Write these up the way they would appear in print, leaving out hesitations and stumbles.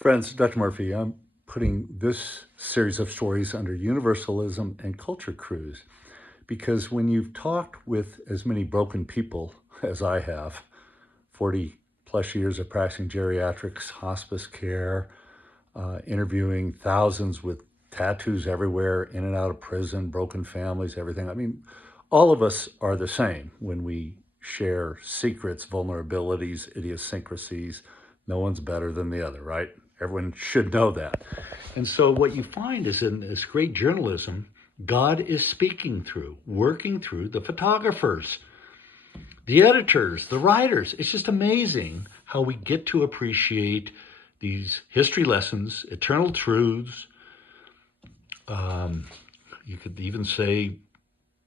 Friends, Dr. Murphy, I'm putting this series of stories under Universalism and Culture Cruise because when you've talked with as many broken people as I have, 40 plus years of practicing geriatrics, hospice care, interviewing thousands with tattoos everywhere, in and out of prison, broken families, everything. I mean, all of us are the same when we share secrets, vulnerabilities, idiosyncrasies. No one's better than the other, right? Everyone should know that. And so, what you find is in this great journalism, God is speaking through, working through the photographers, the editors, the writers. It's just amazing how we get to appreciate these history lessons, eternal truths. You could even say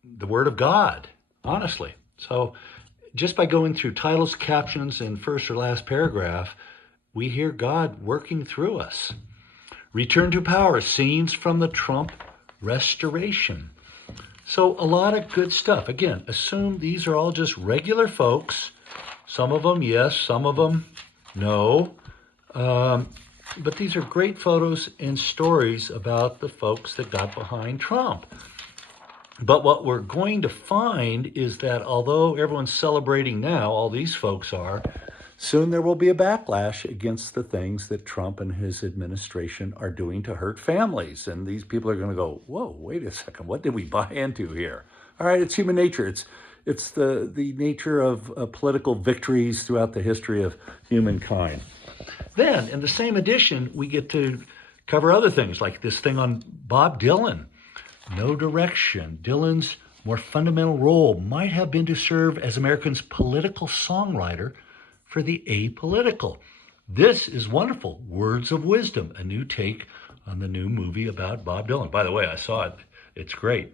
the Word of God, honestly. So just by going through titles, captions, and first or last paragraph, we hear God working through us. Return to power, scenes from the Trump restoration. So a lot of good stuff. Again, assume these are all just regular folks. Some of them, yes, some of them, no. But these are great photos and stories about the folks that got behind Trump. But what we're going to find is that although everyone's celebrating now, all these folks are, soon there will be a backlash against the things that Trump and his administration are doing to hurt families. And these people are going to go, whoa, wait a second, what did we buy into here? All right, it's human nature. It's the nature of political victories throughout the history of humankind. Then, in the same edition, we get to cover other things, like this thing on Bob Dylan. No direction. Dylan's more fundamental role might have been to serve as America's political songwriter for the apolitical. This is wonderful. Words of Wisdom, a new take on the new movie about Bob Dylan. By the way, I saw it. It's great.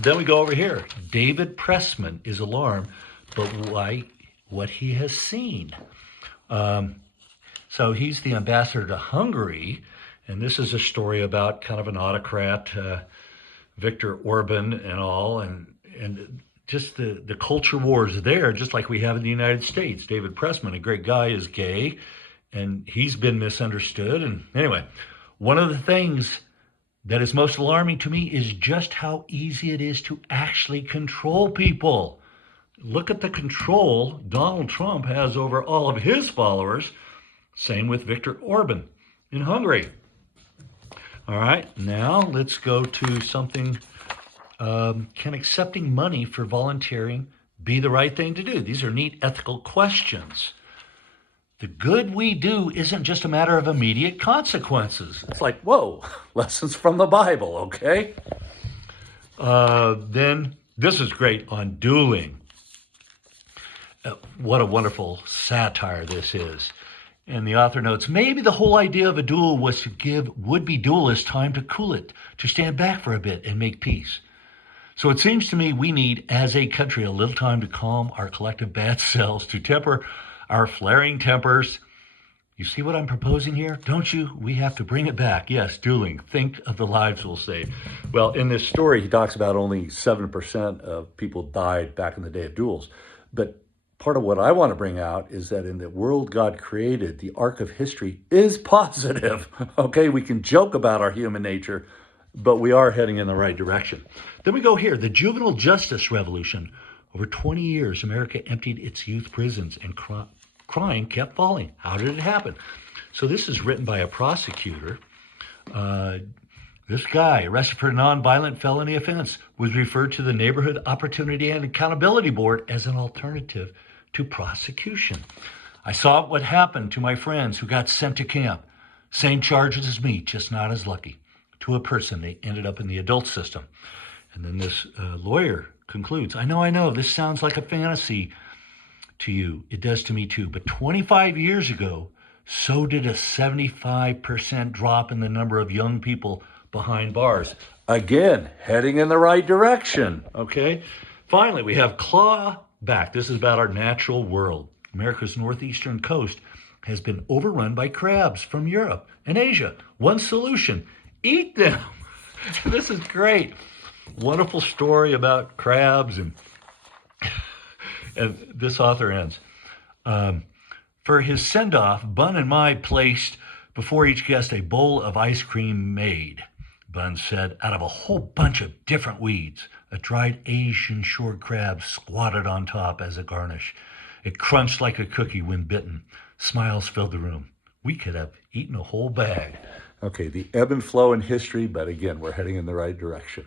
Then we go over here. David Pressman is alarmed, but why? What he has seen. So he's the ambassador to Hungary, and this is a story about kind of an autocrat, Viktor Orban and all, and just the culture wars there, just like we have in the United States. David Pressman, a great guy, is gay, and he's been misunderstood. And anyway, one of the things that is most alarming to me is just how easy it is to actually control people. Look at the control Donald Trump has over all of his followers. Same with Viktor Orban in Hungary. All right, now let's go to something. Can accepting money for volunteering be the right thing to do? These are neat ethical questions. The good we do isn't just a matter of immediate consequences. It's like, whoa, lessons from the Bible, okay? Then this is great on dueling. What a wonderful satire this is. And the author notes, maybe the whole idea of a duel was to give would-be duelists time to cool it, to stand back for a bit and make peace. So it seems to me we need, as a country, a little time to calm our collective bad selves, to temper our flaring tempers. You see what I'm proposing here? Don't you? We have to bring it back. Yes, dueling. Think of the lives we'll save. Well, in this story, he talks about only 7% of people died back in the day of duels. But part of what I want to bring out is that in the world God created, the arc of history is positive. Okay, we can joke about our human nature, but we are heading in the right direction. Then we go here, the juvenile justice revolution. Over 20 years, America emptied its youth prisons and crime kept falling. How did it happen? So this is written by a prosecutor. This guy, arrested for a nonviolent felony offense, was referred to the Neighborhood Opportunity and Accountability Board as an alternative to prosecution. I saw what happened to my friends who got sent to camp. Same charges as me, just not as lucky. To a person, they ended up in the adult system. And then this lawyer concludes, I know, this sounds like a fantasy to you. It does to me too. But 25 years ago, so did a 75% drop in the number of young people behind bars. Again, heading in the right direction, okay? Finally, we have Claw Back. This is about our natural world. America's northeastern coast has been overrun by crabs from Europe and Asia. One solution, eat them. This is great. Wonderful story about crabs. And this author ends. For his send-off, Bun and Mai placed Before each guest, a bowl of ice cream made, Bun said, out of a whole bunch of different weeds. A dried Asian shore crab squatted on top as a garnish. It crunched like a cookie when bitten. Smiles filled the room. We could have eaten a whole bag. Okay, the ebb and flow in history, but again, we're heading in the right direction.